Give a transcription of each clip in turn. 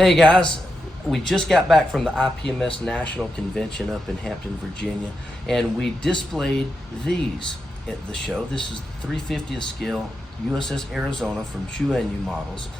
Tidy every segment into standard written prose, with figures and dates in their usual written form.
Hey guys, we just got back from the IPMS National Convention up in Hampton, Virginia, and we displayed these at the show. This is the 350th scale USS Arizona from Chuanyu Models.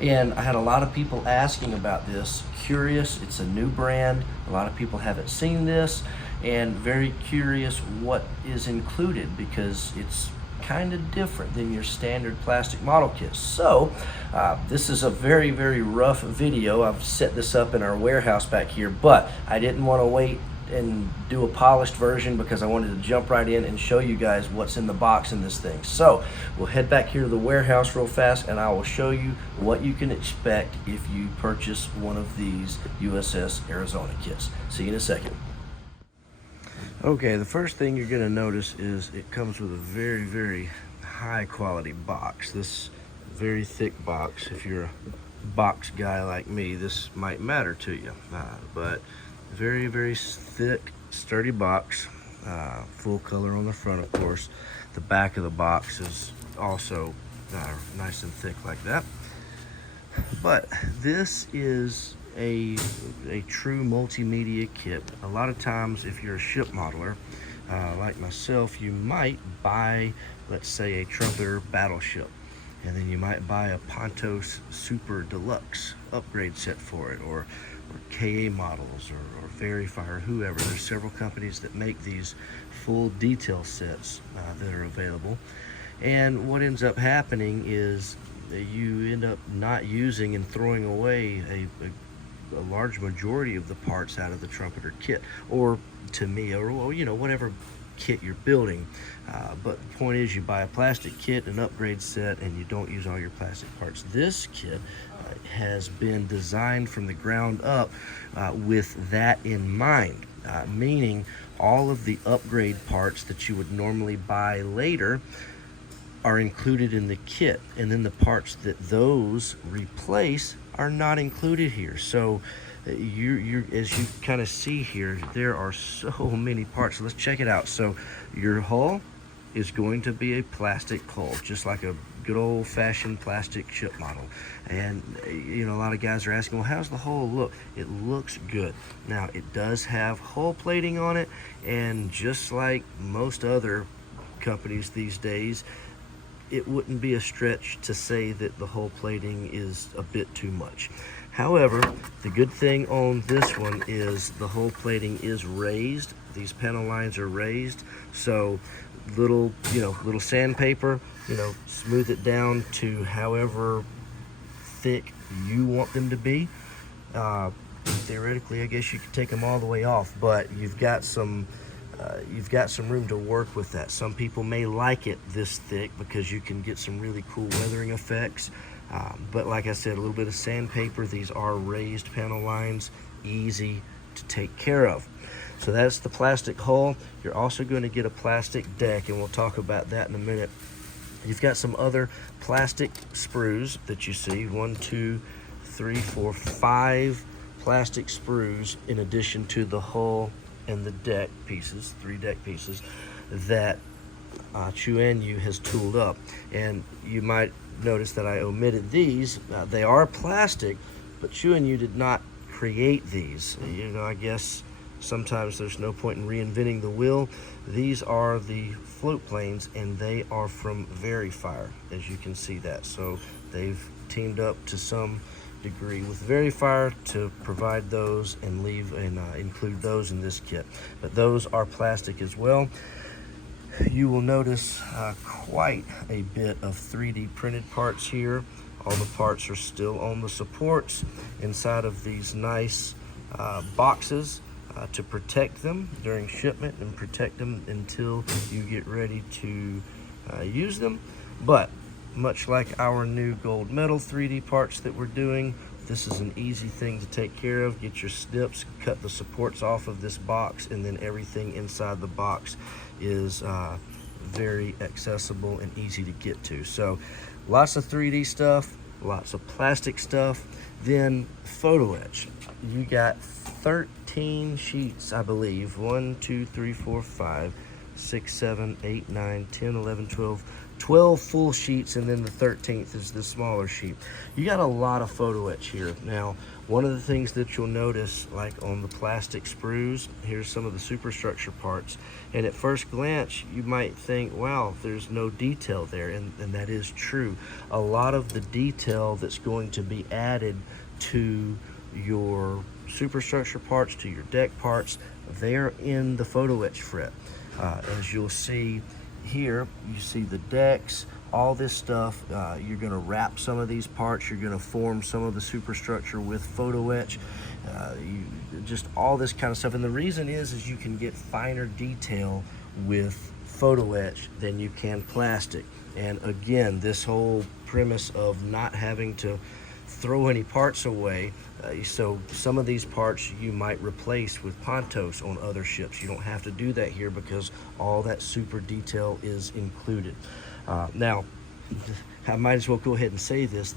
And I had a lot of people asking about this, curious. It's a new brand. A lot of people haven't seen this, and very curious what is included because it's kind of different than your standard plastic model kits. So this is a very, very rough video. I've set this up in our warehouse back here, but I didn't want to wait and do a polished version because I wanted to jump right in and show you guys what's in the box in this thing. So we'll head back here to the warehouse real fast and I will show you what you can expect if you purchase one of these USS Arizona kits. See you in a second. Okay, the first thing you're going to notice is it comes with a very, very high quality box. This very thick box. If you're a box guy like me, this might matter to you. But very, very thick, sturdy box. Full color on the front, of course. The back of the box is also nice and thick like that. But this is a true multimedia kit. A lot of times if you're a ship modeler like myself, you might buy, let's say, a trumpeter battleship, and then you might buy a Pontos Super Deluxe upgrade set for it, or KA models, or Verifier, whoever. There's several companies that make these full detail sets that are available, and what ends up happening is you end up not using and throwing away a large majority of the parts out of the trumpeter kit, or to me, or you know, whatever kit you're building. But the point is, you buy a plastic kit, an upgrade set, and you don't use all your plastic parts. This kit has been designed from the ground up with that in mind, meaning all of the upgrade parts that you would normally buy later are included in the kit, and then the parts that those replace are not included here. So you as you kind of see here, there are so many parts. So let's check it out. So your hull is going to be a plastic hull, just like a good old-fashioned plastic ship model. And you know, a lot of guys are asking, well, how's the hull look? It looks good. Now, it does have hull plating on it, and just like most other companies these days, it wouldn't be a stretch to say that the hull plating is a bit too much. However, the good thing on this one is the hull plating is raised. These panel lines are raised, so little sandpaper, smooth it down to however thick you want them to be. Theoretically, I guess you could take them all the way off, but you've got some room to work with that. Some people may like it this thick because you can get some really cool weathering effects. But like I said, a little bit of sandpaper. These are raised panel lines, easy to take care of. So that's the plastic hull. You're also going to get a plastic deck, and we'll talk about that in a minute. You've got some other plastic sprues that you see. 1, 2, 3, 4, 5 plastic sprues in addition to the hull and the deck pieces, 3 deck pieces that Chuanyu has tooled up. And you might notice that I omitted these. They are plastic, but Chuanyu did not create these. I guess sometimes there's no point in reinventing the wheel. These are the float planes, and they are from Verifier, as you can see that. So they've teamed up to some degree with Verifier to provide those and include those in this kit. But those are plastic as well. You will notice quite a bit of 3D printed parts here. All the parts are still on the supports inside of these nice boxes to protect them during shipment and protect them until you get ready to use them. But much like our new gold medal 3D parts that we're doing, this is an easy thing to take care of. Get your snips, cut the supports off of this box, and then everything inside the box is very accessible and easy to get to. So lots of 3D stuff, lots of plastic stuff. Then photo etch. You got 13 sheets, I believe. 1, 2, 3, 4, 5, 6, 7, 8, 9, 10, 11, 12, 12 full sheets, and then the 13th is the smaller sheet. You got a lot of photo etch here. Now, one of the things that you'll notice, like on the plastic sprues, here's some of the superstructure parts, and at first glance you might think, wow, there's no detail there, and that is true. A lot of the detail that's going to be added to your superstructure parts, to your deck parts, they're in the photo etch fret. As you'll see here, you see the decks, all this stuff. You're going to wrap some of these parts, you're going to form some of the superstructure with photo etch, just all this kind of stuff. And the reason is you can get finer detail with photo etch than you can plastic. And again, this whole premise of not having to throw any parts away, so some of these parts you might replace with Pontos on other ships. You don't have to do that here because all that super detail is included. Now, I might as well go ahead and say this,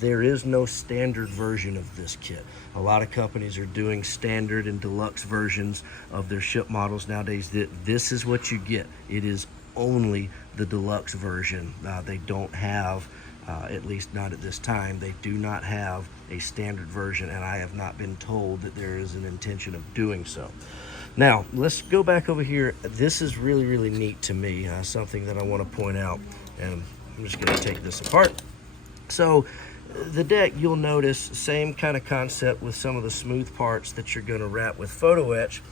there is no standard version of this kit. A lot of companies are doing standard and deluxe versions of their ship models nowadays. This is what you get. It is only the deluxe version. They don't have, at least not at this time, they do not have a standard version, and I have not been told that there is an intention of doing so. Now, let's go back over here. This is really, really neat to me, something that I want to point out, and I'm just going to take this apart. So, the deck, you'll notice, same kind of concept with some of the smooth parts that you're going to wrap with photo etch.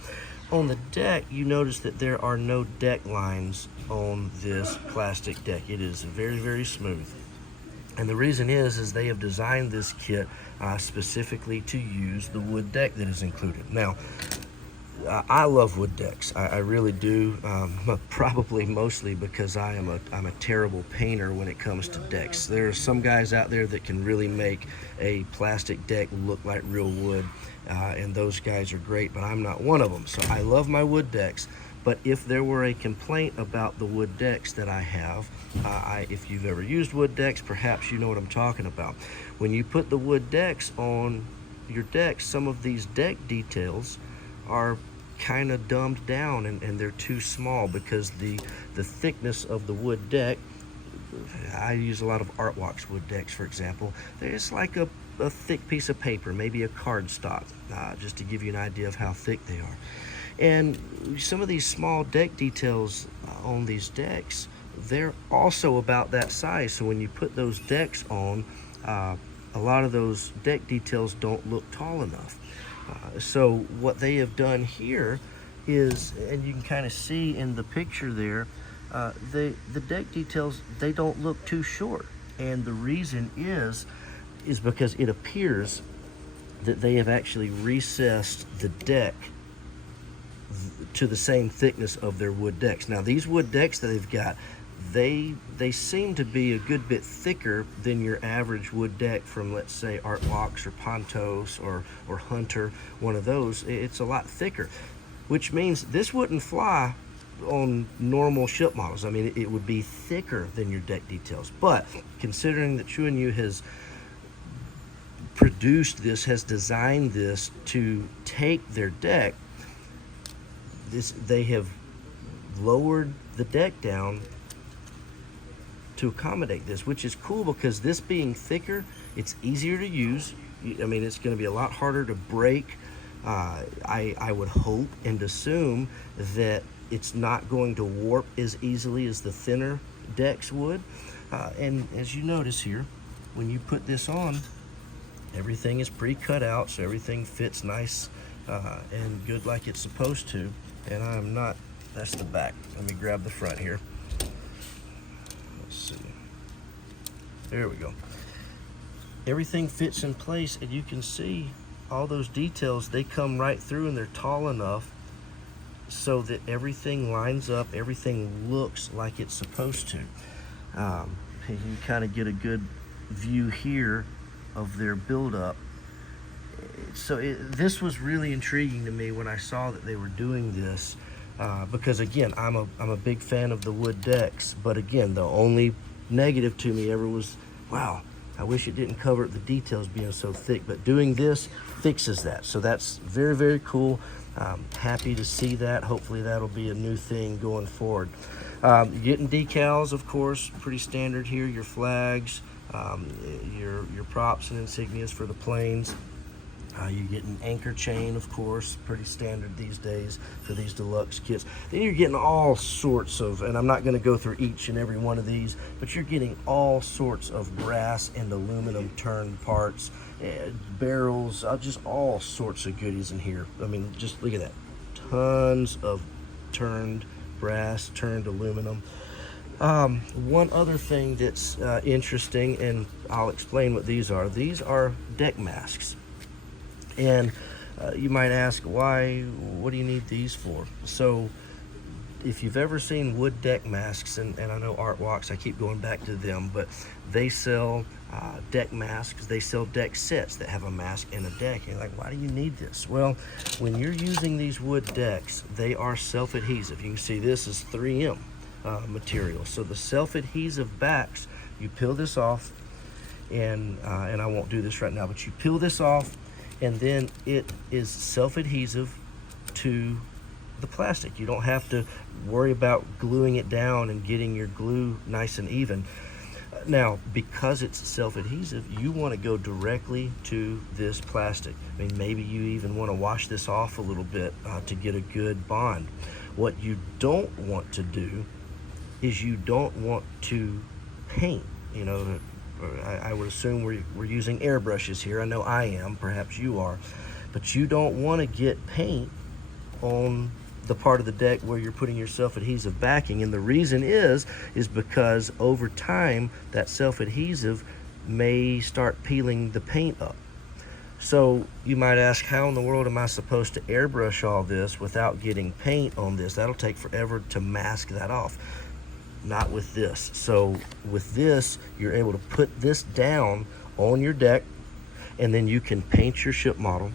On the deck, you notice that there are no deck lines on this plastic deck. It is very, very smooth. And the reason is they have designed this kit specifically to use the wood deck that is included. Now, I love wood decks. I really do. Probably mostly because I'm a terrible painter when it comes to decks. There are some guys out there that can really make a plastic deck look like real wood, and those guys are great, but I'm not one of them. So I love my wood decks. But if there were a complaint about the wood decks that I have, if you've ever used wood decks, perhaps you know what I'm talking about. When you put the wood decks on your decks, some of these deck details are kind of dumbed down, and they're too small because the thickness of the wood deck, I use a lot of Artworks wood decks, for example. It's like a thick piece of paper, maybe a cardstock, just to give you an idea of how thick they are. And some of these small deck details on these decks, they're also about that size. So when you put those decks on, a lot of those deck details don't look tall enough. So what they have done here is, and you can kind of see in the picture there, the deck details, they don't look too short. And the reason is because it appears that they have actually recessed the deck to the same thickness of their wood decks. Now, these wood decks that they've got, they seem to be a good bit thicker than your average wood deck from, let's say, Artworks or Pontos or Hunter, one of those. It's a lot thicker, which means this wouldn't fly on normal ship models. I mean, it would be thicker than your deck details. But considering that Chuanyu has produced this, has designed this to take their deck, they have lowered the deck down to accommodate this, which is cool because this being thicker, it's easier to use. I mean, it's going to be a lot harder to break. I would hope and assume that it's not going to warp as easily as the thinner decks would. And as you notice here, when you put this on, everything is pre-cut out, so everything fits nice and good like it's supposed to. And I'm not, that's the back. Let me grab the front here. Let's see. There we go. Everything fits in place, and you can see all those details, they come right through, and they're tall enough so that everything lines up, everything looks like it's supposed to. You can kind of get a good view here of their buildup. So this was really intriguing to me when I saw that they were doing this, because again, I'm a big fan of the wood decks, but again, the only negative to me ever was, wow, I wish it didn't cover the details being so thick, but doing this fixes that. So that's very, very cool. Happy to see that. Hopefully that'll be a new thing going forward. You're getting decals, of course, pretty standard here. Your flags, your props and insignias for the planes. You're getting anchor chain, of course, pretty standard these days for these deluxe kits. Then you're getting all sorts of, and I'm not going to go through each and every one of these, but you're getting all sorts of brass and aluminum turned parts, barrels, just all sorts of goodies in here. I mean, just look at that. Tons of turned brass, turned aluminum. One other thing that's interesting, and I'll explain what these are. These are deck masks. And you might ask, why? What do you need these for? So if you've ever seen wood deck masks, and I know Art Walks, I keep going back to them, but they sell deck masks. They sell deck sets that have a mask and a deck. And you're like, why do you need this? Well, when you're using these wood decks, they are self-adhesive. You can see this is 3M material. So the self-adhesive backs, you peel this off, and I won't do this right now, but you peel this off, and then it is self-adhesive to the plastic. You don't have to worry about gluing it down and getting your glue nice and even. Now, because it's self-adhesive, you want to go directly to this plastic. I mean, maybe you even want to wash this off a little bit to get a good bond. What you don't want to do is you don't want to paint, you know. I would assume we're using airbrushes here. I know I am, perhaps you are, but you don't want to get paint on the part of the deck where you're putting your self-adhesive backing. And the reason is because over time that self-adhesive may start peeling the paint up. So you might ask, how in the world am I supposed to airbrush all this without getting paint on this? That'll take forever to mask that off. Not with this. So with this, you're able to put this down on your deck, and then you can paint your ship model,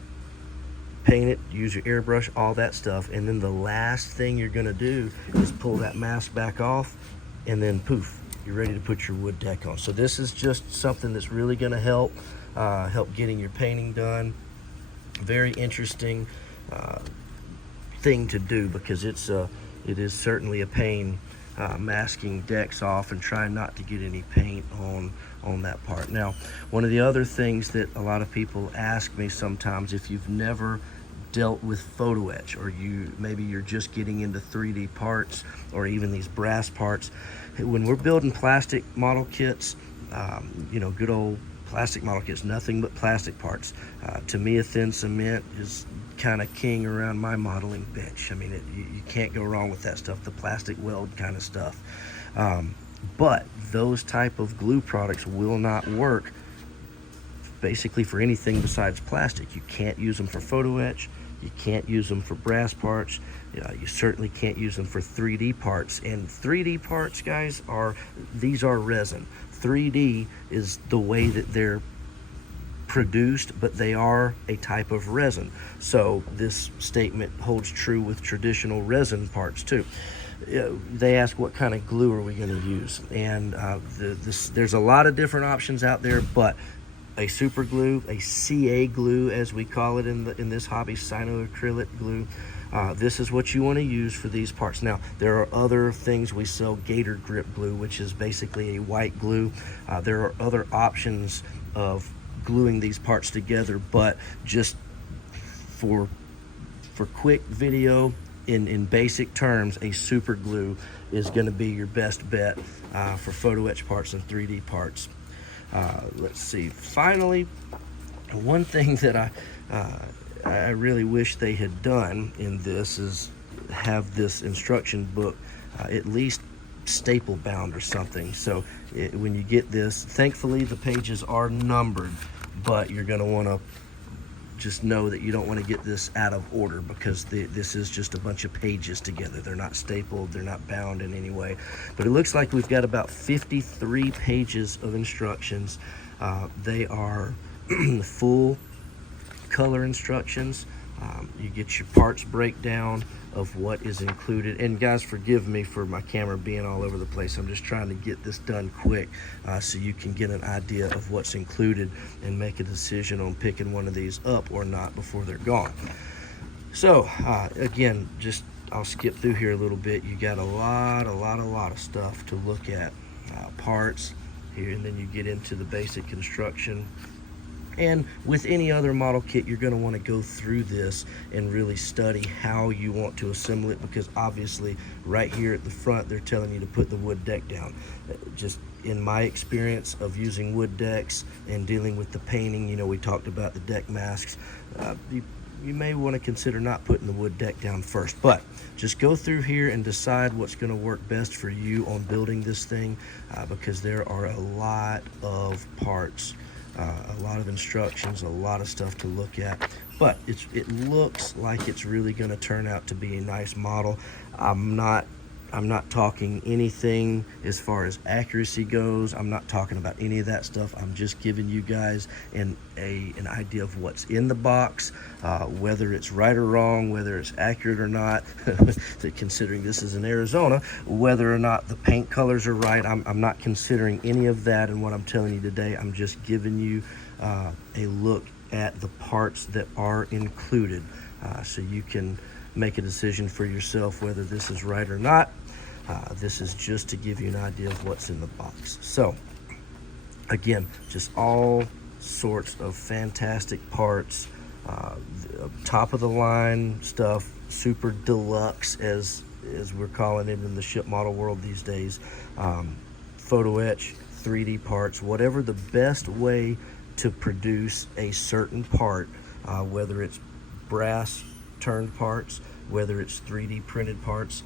paint it, use your airbrush, all that stuff, and then the last thing you're going to do is pull that mask back off, and then poof, you're ready to put your wood deck on. So this is just something that's really going to help getting your painting done. Very interesting thing to do, because it is certainly a pain masking decks off and trying not to get any paint on that part. Now, one of the other things that a lot of people ask me sometimes, if you've never dealt with photo etch, or maybe you're just getting into 3D parts, or even these brass parts, when we're building plastic model kits, you know, good old plastic model kits, nothing but plastic parts. To me, a thin cement is kind of king around my modeling bench. I mean, you can't go wrong with that stuff, the plastic weld kind of stuff. But those type of glue products will not work basically for anything besides plastic. You can't use them for photo etch. You can't use them for brass parts. You certainly can't use them for 3D parts. And 3D parts, guys, these are resin. 3D is the way that they're produced, but they are a type of resin. So this statement holds true with traditional resin parts too. They ask, what kind of glue are we going to use? And there's a lot of different options out there, but a super glue, a CA glue as we call it in this hobby, cyanoacrylic glue, this is what you want to use for these parts. Now, there are other things. We sell Gator Grip glue, which is basically a white glue. There are other options of gluing these parts together, but just for quick video, in basic terms, a super glue is going to be your best bet for photo etch parts and 3D parts. Let's see. Finally, one thing that I really wish they had done in this is have this instruction book at least staple bound or something. So when you get this, thankfully the pages are numbered, but you're going to want to just know that you don't want to get this out of order, because this is just a bunch of pages together. They're not stapled, they're not bound in any way. But it looks like we've got about 53 pages of instructions. They are full color instructions. You get your parts breakdown of what is included. And guys, forgive me for my camera being all over the place. I'm just trying to get this done quick so you can get an idea of what's included and make a decision on picking one of these up or not before they're gone. So again, just I'll skip through here a little bit. You got a lot of stuff to look at. Parts here, and then you get into the basic construction. And with any other model kit, you're going to want to go through this and really study how you want to assemble it, because obviously right here at the front they're telling you to put the wood deck down. Just in my experience of using wood decks and dealing with the painting, you know, we talked about the deck masks. You may want to consider not putting the wood deck down first, but just go through here and decide what's going to work best for you on building this thing, because there are a lot of parts, a lot of instructions, a lot of stuff to look at. But it looks like it's really going to turn out to be a nice model. I'm not talking anything as far as accuracy goes. I'm not talking about any of that stuff. I'm just giving you guys an idea of what's in the box, whether it's right or wrong, whether it's accurate or not, considering this is in Arizona, whether or not the paint colors are right. I'm not considering any of that in what I'm telling you today. I'm just giving you a look at the parts that are included, so you can make a decision for yourself whether this is right or not. This is just to give you an idea of what's in the box. So again, just all sorts of fantastic parts, top of the line stuff, super deluxe as we're calling it in the ship model world these days. Photo etch, 3D parts, whatever the best way to produce a certain part, whether it's brass turned parts, whether it's 3D printed parts,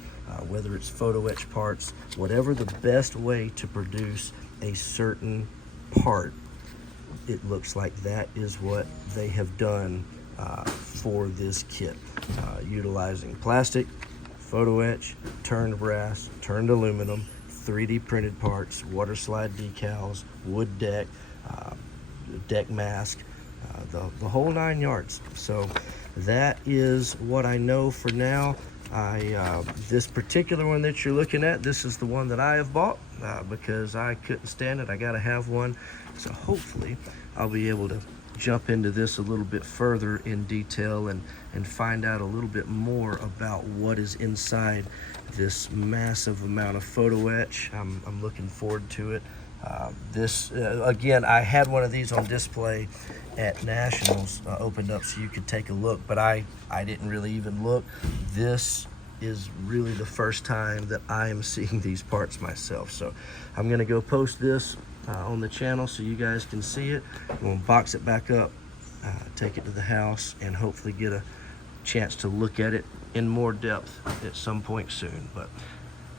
whether it's photo etch parts, whatever the best way to produce a certain part, it looks like that is what they have done for this kit, utilizing plastic, photo etch, turned brass, turned aluminum, 3D printed parts, water slide decals, wood deck, deck mask, the whole 9 yards. So that is what I know for now. This particular one that you're looking at, this is the one that I have bought because I couldn't stand it. I gotta have one. So hopefully I'll be able to jump into this a little bit further in detail and find out a little bit more about what is inside this massive amount of photo etch. I'm looking forward to it. Again, I had one of these on display at Nationals, opened up so you could take a look, but I didn't really even look. This is really the first time that I am seeing these parts myself. So I'm gonna go post this on the channel so you guys can see it. I'm gonna box it back up, take it to the house, and hopefully get a chance to look at it in more depth at some point soon. But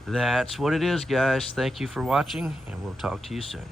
that's what it is, guys. Thank you for watching, and we'll talk to you soon.